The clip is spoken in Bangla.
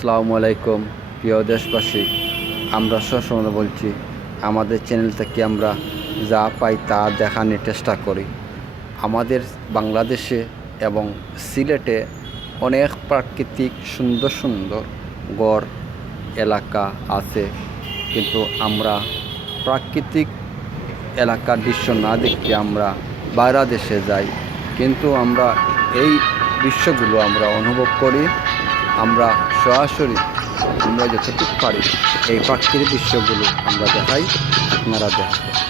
আসসালামু আলাইকুম প্রিয় দেশবাসী। আমরা সবসময় বলছি, আমাদের চ্যানেল থেকে আমরা যা পাই তা দেখানোর চেষ্টা করি। আমাদের বাংলাদেশে এবং সিলেটে অনেক প্রাকৃতিক সুন্দর সুন্দর গড় এলাকা আছে, কিন্তু আমরা প্রাকৃতিক এলাকার দৃশ্য না দেখতে আমরা বাইরে দেশে যাই, কিন্তু আমরা এই দৃশ্যগুলো আমরা অনুভব করি। আমরা সরাসরি আমরা যতটুকু পারি এই প্রাকৃতিক দৃশ্যগুলো আমরা দেখাই, আপনারা দেখেন।